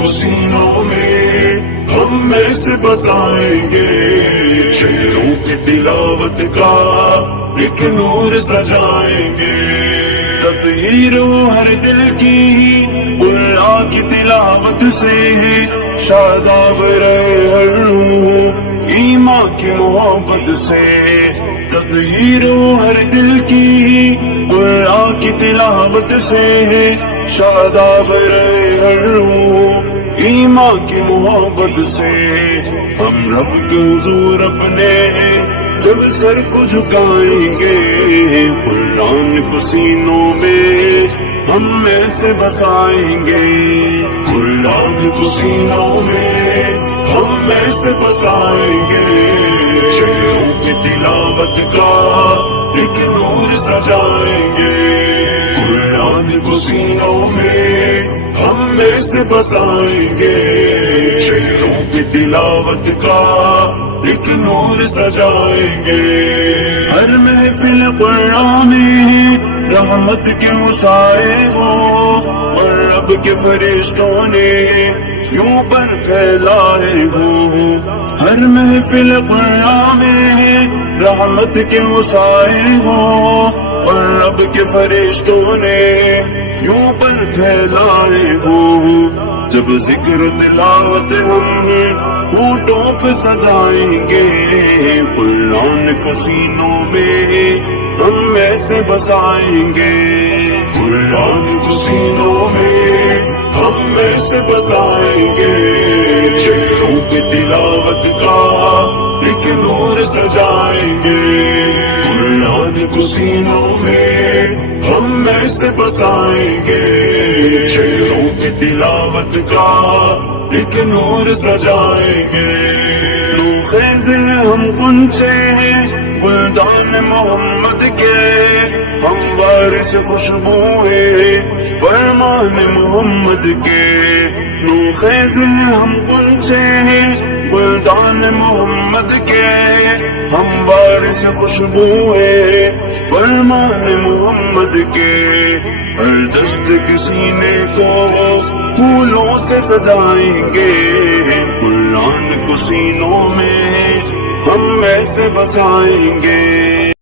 کو سینوں میں ہم ایسے بسائیں گے، شعروں کی تلاوت کا ایک نور سجائیں گے، تطہیر ہر دل کی قرآن کی تلاوت سے شاداب رہے ہر روح ایمان کی محبت سے، تطہیر ہر دل کی قرآن کی تلاوت سے شاداب رہے ہر روح ایمان کی محبت سے، ہم رب کے حضور اپنے جب سر کو جھکائیں گے، قرآن کو سینوں میں ہم ایسے بسائیں گے، قرآن کو سینوں میں ہم ایسے بسائیں گے، شعروں کی تلاوت کا ایک نور سجائیں گے، قرآن کو سینوں میں ہم ایسے بسائیں گے، شعروں کی تلاوت کا ایک نور سجائیں گے، ہر محفل قرآن میں رحمت کے مسائے ہو، اور رب کے فرشتوں نے یوں پر پھیلائے ہو، ہر محفل قرآن میں رحمت کے مسائے ہو، اور رب کے فرشتوں نے یوں پر پھیلائے ہو، جب ذکر تلاوت ہم ہونٹوں پہ سجائیں گے، قرآن کو سینوں میں ہم ایسے بسائیں گے، قرآن کو سینوں میں ہم ایسے بسائیں گے، شعروں کی تلاوت کا ایک نور سجائیں گے، قرآن کو سینوں میں ہم ایسے بسائیں گے، شعروں کی تلاوت کا ایک نور سجائیں گے، خیز ہم غنچے ہیں گلدان محمد کے، ہم وارث خوشبو ہیں فرمان محمد کے، نو خیز ہم غنچے ہیں گلدان محمد کے، ہم وارث خوشبو ہیں فرمان محمد کے، ہر دست کے سینے کو پھولوں سے سجائیں گے، قرآن کو سینوں میں ہم ایسے بسائیں گے۔